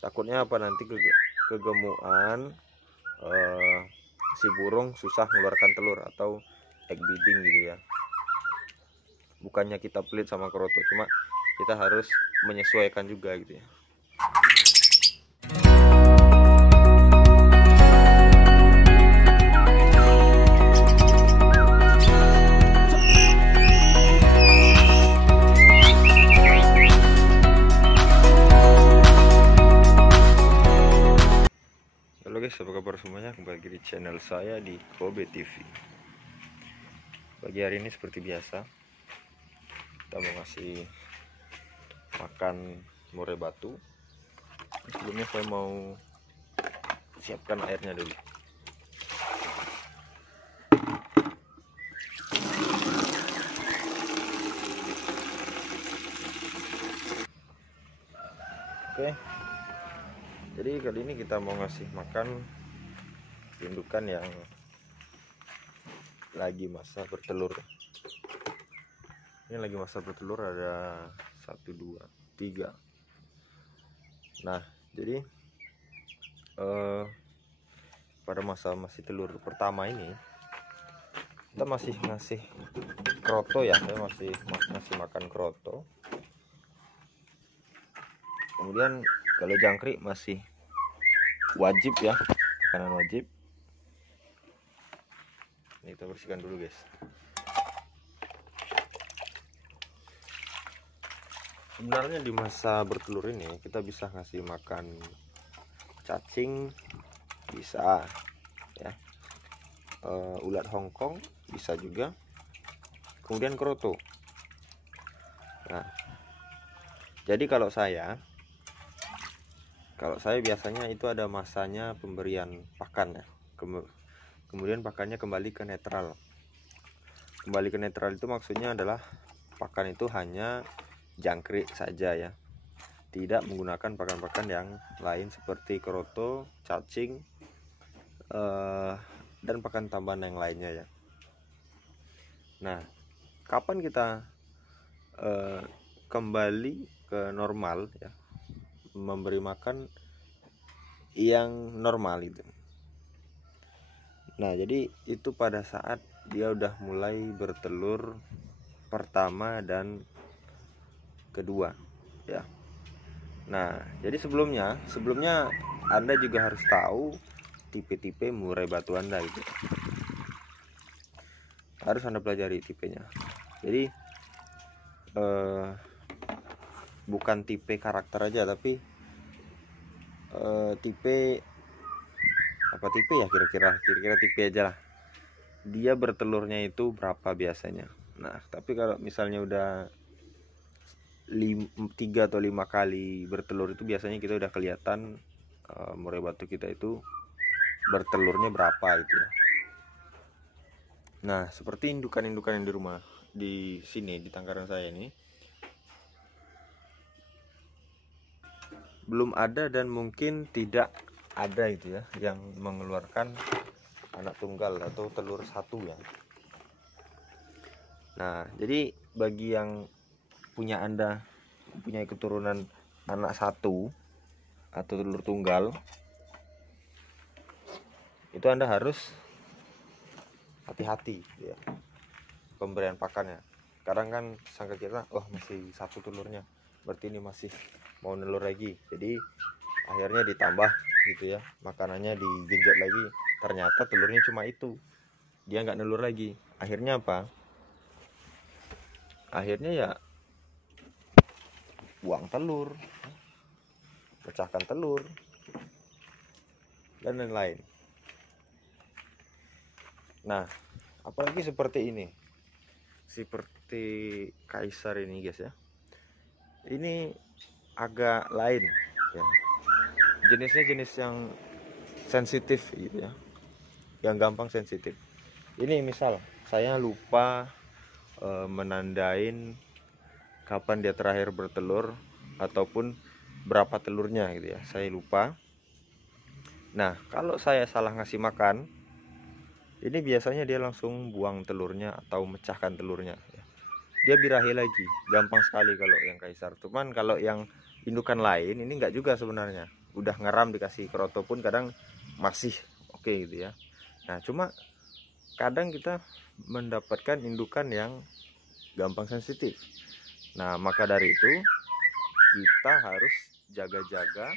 Takutnya apa, nanti kegemukan, si burung susah mengeluarkan telur atau egg beating gitu ya. Bukannya kita pelit sama keroto, cuma kita harus menyesuaikan juga gitu ya. Halo guys, apa kabar semuanya? Kembali lagi di channel saya di Kobe TV. Pagi hari ini seperti biasa, kita mau ngasih makan murai batu. Sebelumnya saya mau siapkan airnya dulu. Oke, jadi kali ini kita mau ngasih makan indukan yang lagi masa bertelur. Ini lagi masa bertelur, ada 1, 2, 3. Nah, jadi pada masa masih telur pertama ini kita masih ngasih kroto ya. Saya masih ngasih makan kroto. Kemudian kalau jangkrik masih wajib ya, makanan wajib. Ini kita bersihkan dulu guys. Sebenarnya di masa bertelur ini kita bisa ngasih makan cacing, bisa ya, ulat Hongkong bisa juga, kemudian kroto. Nah, jadi kalau saya biasanya itu ada masanya pemberian pakan ya. Kemudian pakannya kembali ke netral. Kembali ke netral itu maksudnya adalah pakan itu hanya jangkrik saja ya, tidak menggunakan pakan-pakan yang lain seperti kroto, cacing, dan pakan tambahan yang lainnya ya. Nah, kapan kita kembali ke normal ya, memberi makan yang normal itu. Nah, jadi itu pada saat dia udah mulai bertelur pertama dan kedua ya. Nah, jadi sebelumnya Anda juga harus tahu tipe-tipe murai batu Anda gitu. Harus Anda pelajari tipenya. Jadi bukan tipe karakter aja, tapi tipe apa tipe ya, kira-kira tipe aja lah. Dia bertelurnya itu berapa biasanya. Nah, tapi kalau misalnya udah 3 atau 5 kali bertelur itu biasanya kita udah kelihatan murai batu kita itu bertelurnya berapa itu ya. Nah, seperti indukan-indukan yang di rumah di sini di tangkaran saya ini belum ada dan mungkin tidak ada itu ya yang mengeluarkan anak tunggal atau telur satu ya. Nah, jadi bagi yang Anda punya keturunan anak satu atau telur tunggal, itu Anda harus hati-hati ya pemberian pakannya. Kadang kan sangka kita, oh masih satu telurnya, berarti ini masih mau nelur lagi, jadi akhirnya ditambah gitu ya, makanannya digenjot lagi, ternyata telurnya cuma itu, dia nggak nelur lagi. Akhirnya apa? Akhirnya ya buang telur, pecahkan telur, dan lain-lain. Nah, apalagi seperti ini, seperti kaisar ini guys ya, ini agak lain ya, jenisnya jenis yang sensitif gitu ya, yang gampang sensitif. Ini misal saya lupa menandain kapan dia terakhir bertelur ataupun berapa telurnya gitu ya, saya lupa. Nah, kalau saya salah ngasih makan, ini biasanya dia langsung buang telurnya atau mecahkan telurnya ya. Dia birahi lagi, gampang sekali kalau yang kaisar. Cuman kalau yang indukan lain ini enggak juga sebenarnya. udah ngeram dikasih keroto pun kadang masih oke gitu ya. Nah cuma kadang kita mendapatkan indukan yang gampang sensitif. Nah maka dari itu kita harus jaga-jaga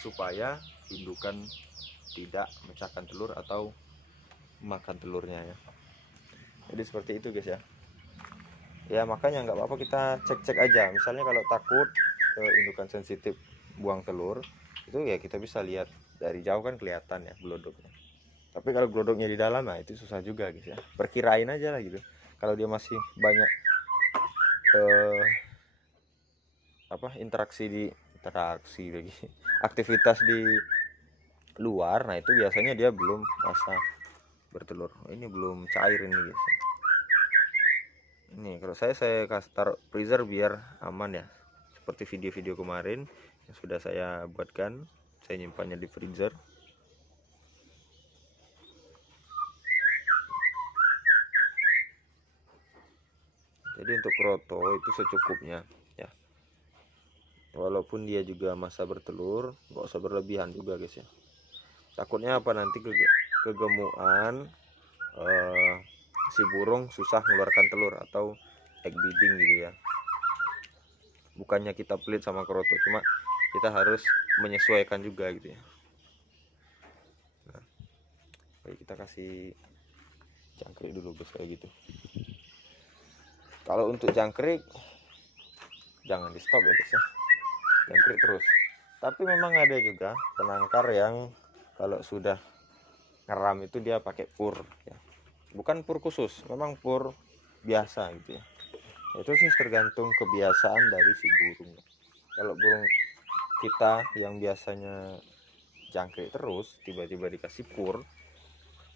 supaya indukan tidak memecahkan telur atau makan telurnya ya. Jadi seperti itu guys ya. Ya makanya nggak apa-apa kita cek-cek aja. Misalnya kalau takut indukan sensitif buang telur, itu ya kita bisa lihat dari jauh kan kelihatan ya glodoknya. Tapi kalau glodoknya di dalam, nah itu susah juga guys ya. Perkirain aja lah gitu. Kalau dia masih banyak interaksi lagi aktivitas di luar, nah itu biasanya dia belum masa bertelur. Ini belum cair ini guys. Ini kalau saya kasih taruh freezer biar aman ya. Seperti video-video kemarin yang sudah saya buatkan, saya nyimpannya di freezer. Jadi untuk kroto itu secukupnya ya. Walaupun dia juga masa bertelur, nggak usah berlebihan juga guys ya. Takutnya apa, nanti kegemukan si burung susah mengeluarkan telur atau egg beating gitu ya. Bukannya kita pelit sama kroto, cuma kita harus menyesuaikan juga gitu ya. Nah, baik, kita kasih jangkrik dulu guys kayak gitu. Kalau untuk jangkrik jangan di stop ya guys ya, jangkrik terus. Tapi memang ada juga penangkar yang kalau sudah ngeram itu dia pakai pur ya. Bukan pur khusus, memang pur biasa gitu ya. Itu sih tergantung kebiasaan dari si burung. Kalau burung kita yang biasanya jangkrik terus tiba-tiba dikasih pur,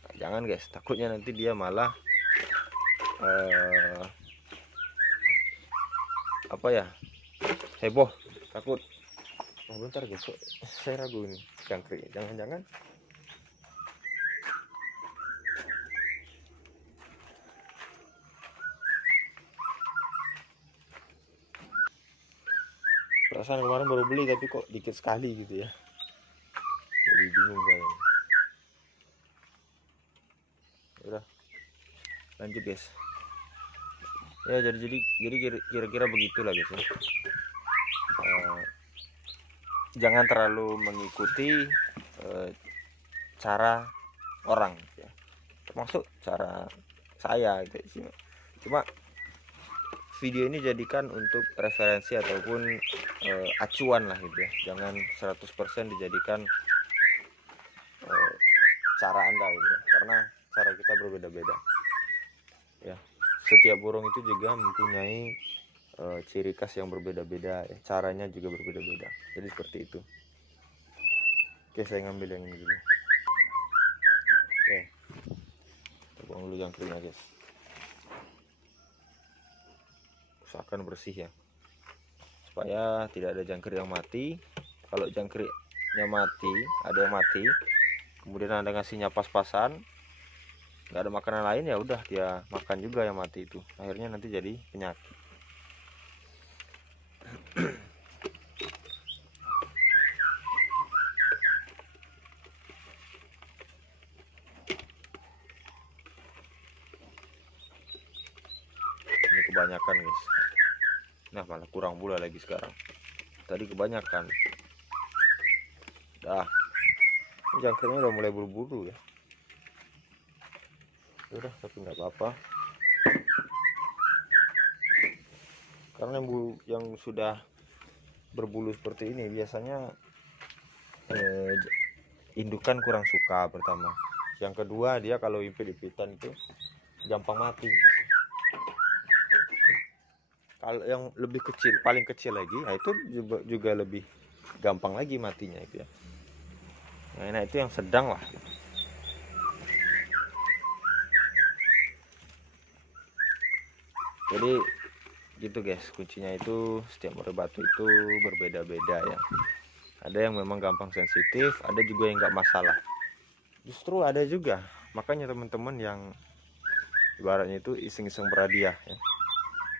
nah, jangan guys, takutnya nanti dia malah heboh, takut. Oh bentar guys, saya ragu ini jangkrik, jangan-jangan perasaan kemarin baru beli tapi kok dikit sekali gitu ya, jadi bingung saya. Udah lanjut guys ya. Jadi kira-kira begitulah guys ya. Jangan terlalu mengikuti cara orang ya, termasuk cara saya gitu. Cuma video ini jadikan untuk referensi ataupun acuan lah gitu ya. Jangan 100% dijadikan cara Anda gitu ya. Karena cara kita berbeda-beda ya. Setiap burung itu juga mempunyai ciri khas yang berbeda-beda ya. Caranya juga berbeda-beda. Jadi seperti itu. Oke, saya ngambil yang ini dulu. Oke, buang dulu jangkriknya guys. Usahakan bersih ya, supaya tidak ada jangkrik yang mati. Kalau jangkriknya mati, ada yang mati, kemudian Anda ngasihnya pas-pasan, nggak ada makanan lain, ya udah dia makan juga yang mati itu. Akhirnya nanti jadi penyakit. Ini kebanyakan guys. Nah malah kurang pula lagi sekarang. Tadi kebanyakan. Dah, jangkriknya udah mulai buru-buru ya. Udah, tapi nggak apa-apa. Karena yang sudah berbulu seperti ini biasanya indukan kurang suka pertama. Yang kedua, dia kalau impit-impitan itu gampang mati gitu. Kalau yang lebih kecil, paling kecil lagi, nah itu juga lebih gampang lagi matinya itu ya. Nah itu yang sedang lah. Jadi gitu guys, kuncinya itu setiap murai batu itu berbeda-beda ya. Ada yang memang gampang sensitif, ada juga yang nggak masalah. Justru ada juga, makanya teman-teman yang ibaratnya itu iseng-iseng berhadiah ya,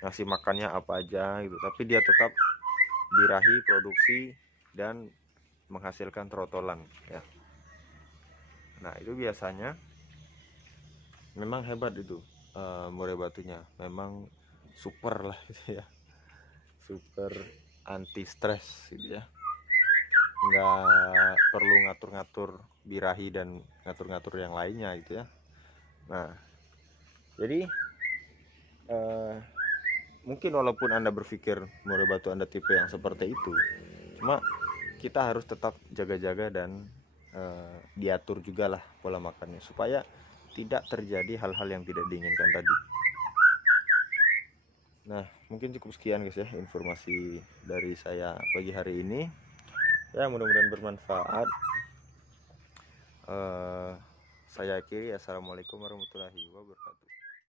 ngasih makannya apa aja gitu, tapi dia tetap birahi produksi dan menghasilkan trotolan ya. Nah itu biasanya memang hebat itu, murai batunya memang super lah gitu ya, super anti stres gitu ya, nggak perlu ngatur-ngatur birahi dan ngatur-ngatur yang lainnya gitu ya. Nah jadi mungkin walaupun Anda berpikir murai batu Anda tipe yang seperti itu, cuma kita harus tetap jaga-jaga dan diatur juga lah pola makannya supaya tidak terjadi hal-hal yang tidak diinginkan tadi. Nah mungkin cukup sekian guys ya informasi dari saya pagi hari ini ya, mudah-mudahan bermanfaat. Saya akhiri, assalamualaikum warahmatullahi wabarakatuh.